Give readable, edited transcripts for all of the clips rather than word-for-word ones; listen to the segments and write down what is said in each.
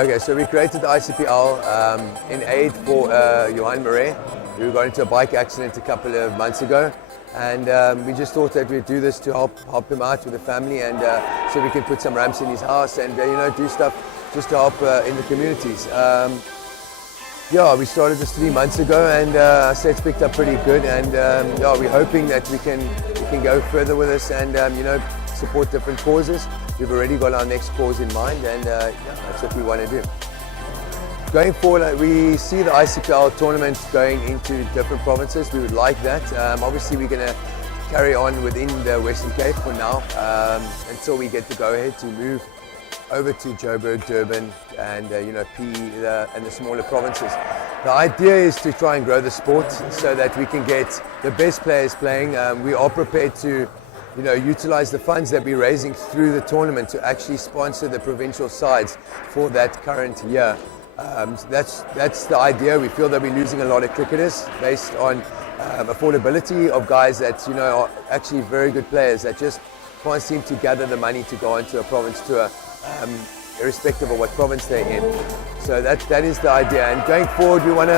Okay, so we created the ICPL in aid for Johan Murray, who got into a bike accident a couple of months ago, and we just thought that we'd do this to help him out with the family, and so we can put some ramps in his house and do stuff just to help in the communities. Yeah, we started this 3 months ago, and I say it's picked up pretty good, and yeah, we're hoping that we can go further with this and support different causes. We've already got our next cause in mind, and yeah, that's what we want to do. Going forward, we see the ICPL tournament going into different provinces. We would like that. Obviously, we're going to carry on within the Western Cape for now until we get the go-ahead to move over to Joburg, Durban, and PE and the smaller provinces. The idea is to try and grow the sport so that we can get the best players playing. We are prepared to utilize the funds that we're raising through the tournament to actually sponsor the provincial sides for that current year. That's the idea. We feel that we're losing a lot of cricketers based on affordability of guys that are actually very good players that just can't seem to gather the money to go onto a province tour, irrespective of what province they're in. So that is the idea. And going forward, we want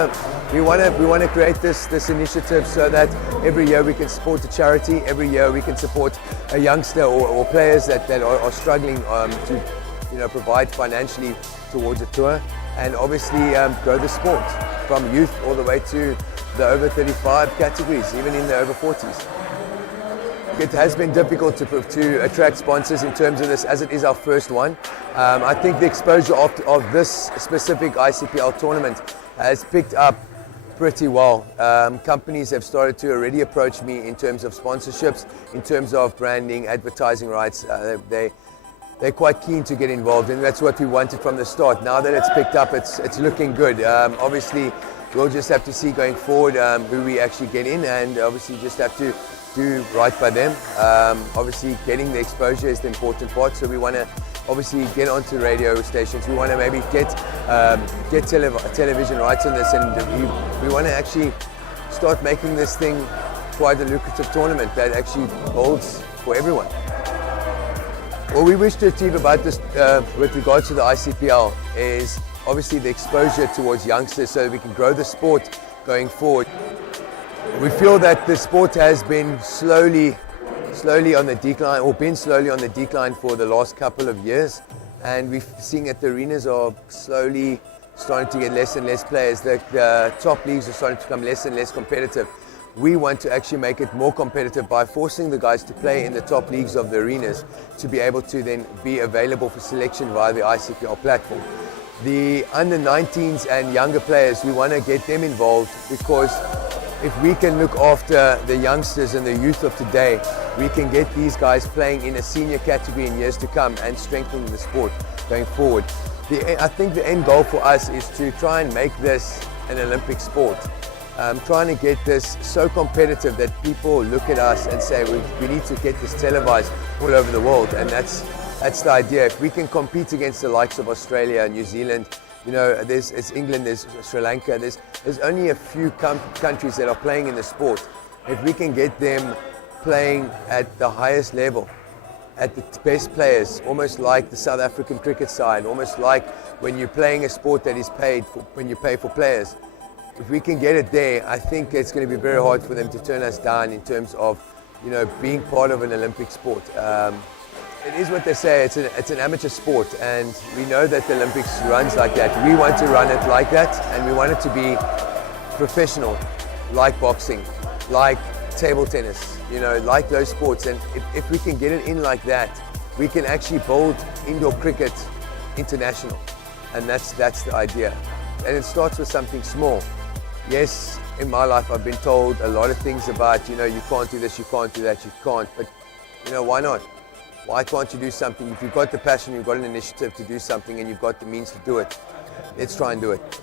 to create this initiative so that every year we can support a charity. Every year we can support a youngster or players that are struggling to provide financially towards a tour, and obviously grow the sport from youth all the way to the over 35 categories, even in the over 40s. It has been difficult to attract sponsors in terms of this, as it is our first one. I think the exposure of this specific ICPL tournament has picked up pretty well. Companies have started to already approach me in terms of sponsorships, in terms of branding, advertising rights. They're quite keen to get involved, and that's what we wanted from the start. Now that it's picked up, it's looking good. Obviously, we'll just have to see going forward who we actually get in, and obviously just have to do right by them. Obviously, getting the exposure is the important part, so we want to obviously get onto radio stations. We want to maybe get television rights on this, and we want to actually start making this thing quite a lucrative tournament that actually holds for everyone. What we wish to achieve about this with regards to the ICPL is obviously the exposure towards youngsters so that we can grow the sport going forward. We feel that the sport has been slowly on the decline, or been slowly on the decline for the last couple of years, and we're seeing that the arenas are slowly starting to get less and less players. The top leagues are starting to become less and less competitive. We want to actually make it more competitive by forcing the guys to play in the top leagues of the arenas to be able to then be available for selection via the ICPL platform. The under-19s and younger players, we want to get them involved, because if we can look after the youngsters and the youth of today, we can get these guys playing in a senior category in years to come and strengthen the sport going forward. I think the end goal for us is to try and make this an Olympic sport. Trying to get this so competitive that people look at us and say we need to get this televised all over the world, and that's the idea. If we can compete against the likes of Australia, New Zealand, there's England, there's Sri Lanka, there's only a few countries that are playing in the sport. If we can get them playing at the highest level, at the best players, almost like the South African cricket side, almost like when you're playing a sport that is paid for, when you pay for players. If we can get it there, I think it's going to be very hard for them to turn us down in terms of being part of an Olympic sport. It is what they say, it's an amateur sport, and we know that the Olympics runs like that. We want to run it like that, and we want it to be professional, like boxing, like table tennis, like those sports. And if we can get it in like that, we can actually build indoor cricket international. And that's the idea. And it starts with something small. Yes, in my life I've been told a lot of things about, you can't do this, you can't do that, you can't. But, why not? Why can't you do something? If you've got the passion, you've got an initiative to do something, and you've got the means to do it, let's try and do it.